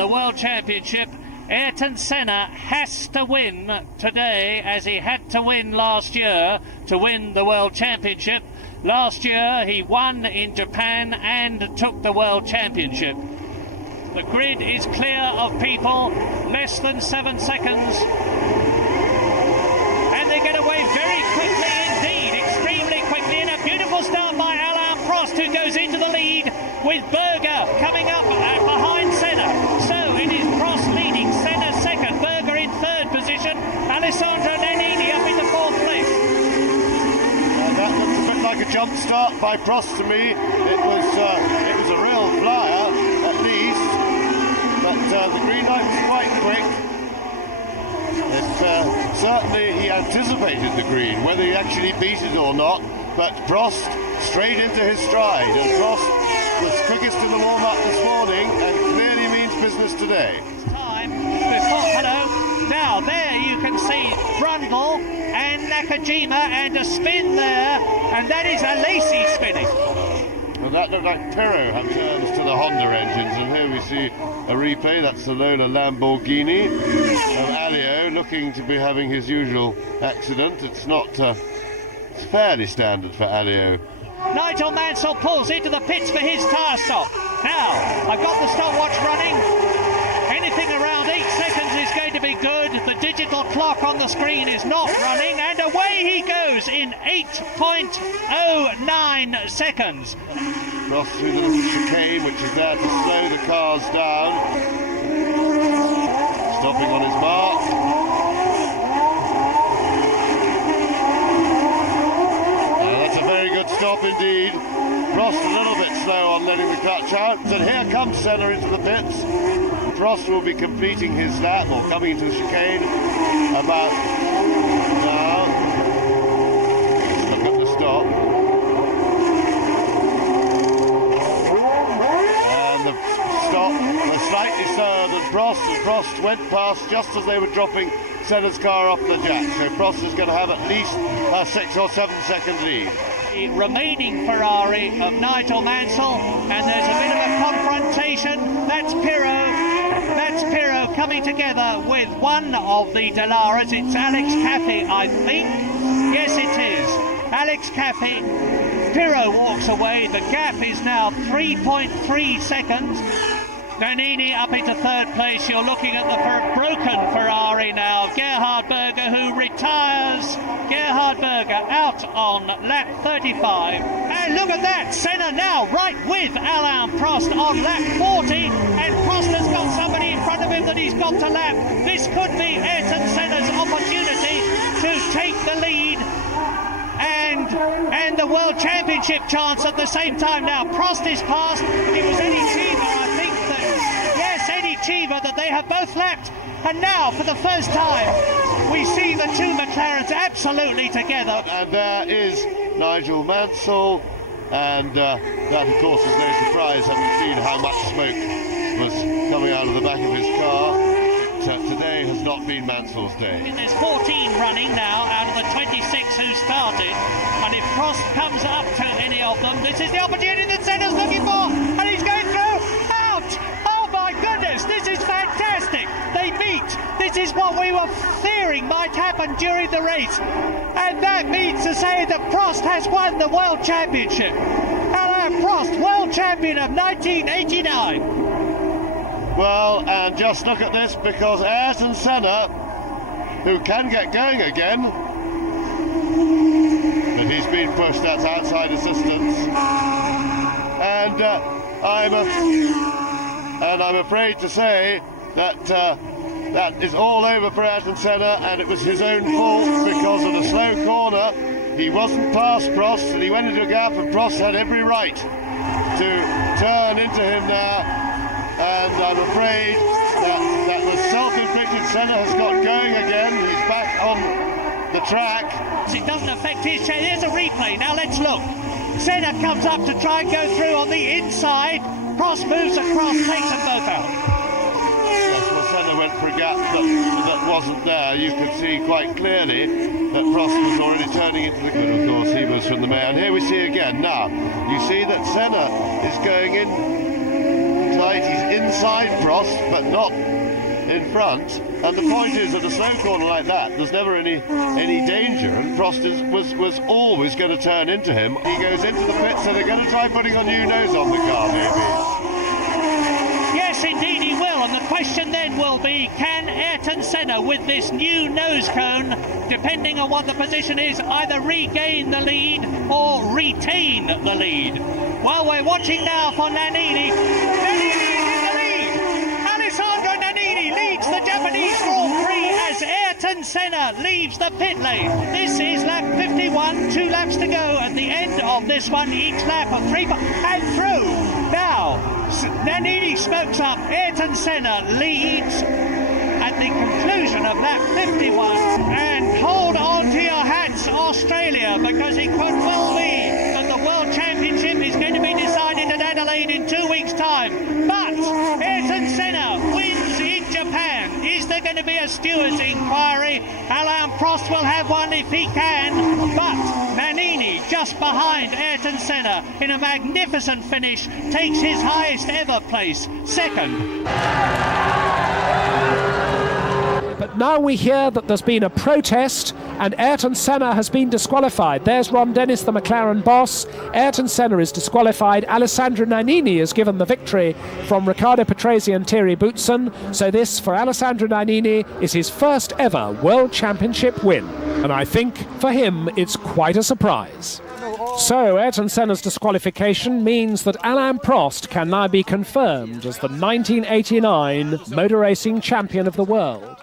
the World Championship. Ayrton Senna has to win today, as he had to win last year to win the World Championship. Last year he won in Japan and took the World Championship. The grid is clear of people, less than 7 seconds. And they get away very quickly indeed, extremely quickly, and a beautiful start by Alain Prost, who goes into the lead with Berger coming up behind Senna. So it is Prost leading, Senna second, Berger in third position, Alessandro Nannini up into fourth place. That looks a bit like a jump start by Prost to me. It was a real flyer at least, but the green light was quite quick. Certainly he anticipated the green, whether he actually beat it or not, but Prost straight into his stride, and Prost was quickest in the warm-up this morning and clearly means business today. Time before, hello. Now there you can see Brundle and Nakajima and a spin there, and that is Alesi spinning. Well, that looked like Pirro had turns to the Honda engines, and here we see a replay. That's the Lola Lamborghini of Alio looking to be having his usual accident. It's not, it's fairly standard for Alio. Nigel Mansell pulls into the pits for his tyre stop. Now, I've got the stopwatch running. Anything around 8 seconds is going to be good. The digital clock on the screen is not running, and away he goes in 8.09 seconds. Cross through the little chicane, which is there to slow the cars down. Stopping on his mark. That's a very good stop indeed. Prost a little bit slow on letting the clutch out. And here comes Senna into the pits. Prost will be completing his lap, or coming into the chicane, about now. Let's look at the stop. And the stop was slightly slower than Prost, and Prost went past just as they were dropping Senna's car off the jack. So Prost is going to have at least a 6 or 7 second lead. The remaining Ferrari of Nigel Mansell, and there's a bit of a confrontation. That's Pirro coming together with one of the Dellaras. It's Alex Caffey, I think. Yes, it is. Alex Caffey. Pirro walks away. The gap is now 3.3 seconds. Nannini up into third place. You're looking at the broken Ferrari now. Gerhard Berger, who retires. Gerhard Berger out on lap 35. And look at that. Senna now right with Alain Prost on lap 40. And Prost has got somebody in front of him that he's got to lap. This could be Ayrton Senna's opportunity to take the lead. And the World Championship chance at the same time. Now Prost is past. It was Eddie Cheever, I think, Eddie Cheever, that they have both lapped. And now, for the first time, we see the two McLarens absolutely together. And there is Nigel Mansell, and that, of course, is no surprise, having seen how much smoke was coming out of the back of his car. Today has not been Mansell's day. There's 14 running now out of the 26 who started, and if Prost comes up to any of them, this is the opportunity that Senna's looking for, and he's going through. Out! Oh my goodness, this is fantastic! They meet. This is what we were fearing might happen during the race, and that means to say that Prost has won the World Championship. Alain Prost, World Champion of 1989. Well, and just look at this, because Ayrton Senna, who can get going again, but he's been pushed, that's outside assistance, and I'm afraid to say that that is all over for Ayrton Senna, and it was his own fault because of the slow corner. He wasn't past Prost, and he went into a gap, and Prost had every right to turn into him now. And I'm afraid that was self-inflicted. Senna has got going again. He's back on the track. It doesn't affect his chance. Here's a replay. Now let's look. Senna comes up to try and go through on the inside. Prost moves across, takes them both out. Yes, well, Senna went for a gap that wasn't there. You could see quite clearly that Prost was already turning into the good. Of course, he was from the main. And here we see again. Now, you see that Senna is going in. right, he's inside Prost, but not in front. And the point is, at a slow corner like that, there's never any danger, and Prost was always going to turn into him. He goes into the pit, so they're going to try putting a new nose on the car, maybe. Yes, indeed he will, and the question then will be, can Ayrton Senna, with this new nose cone, depending on what the position is, either regain the lead or retain the lead? Well, we're watching now for Nannini. Nannini is in the lead! Alessandro Nannini leads the Japanese Grand Prix as Ayrton Senna leaves the pit lane. This is lap 51, 2 laps to go at the end of this one, each lap of 3 and through. Now, Nannini smokes up, Ayrton Senna leads at the conclusion of lap 51, and hold on to your hats, Australia, because it could well be that the World Championship is going to be decided at Adelaide in 2 weeks' time. But Ayrton Senna wins in Japan. Is there going to be a stewards' inquiry? Alain Prost will have one if he can, but Nannini, just behind Ayrton Senna, in a magnificent finish, takes his highest ever place, second. But now we hear that there's been a protest and Ayrton Senna has been disqualified. There's Ron Dennis, the McLaren boss. Ayrton Senna is disqualified. Alessandro Nannini is given the victory from Riccardo Patrese and Thierry Boutsen. So this, for Alessandro Nannini, is his first ever World Championship win. And I think, for him, it's quite a surprise. So Ayrton Senna's disqualification means that Alain Prost can now be confirmed as the 1989 motor racing champion of the world.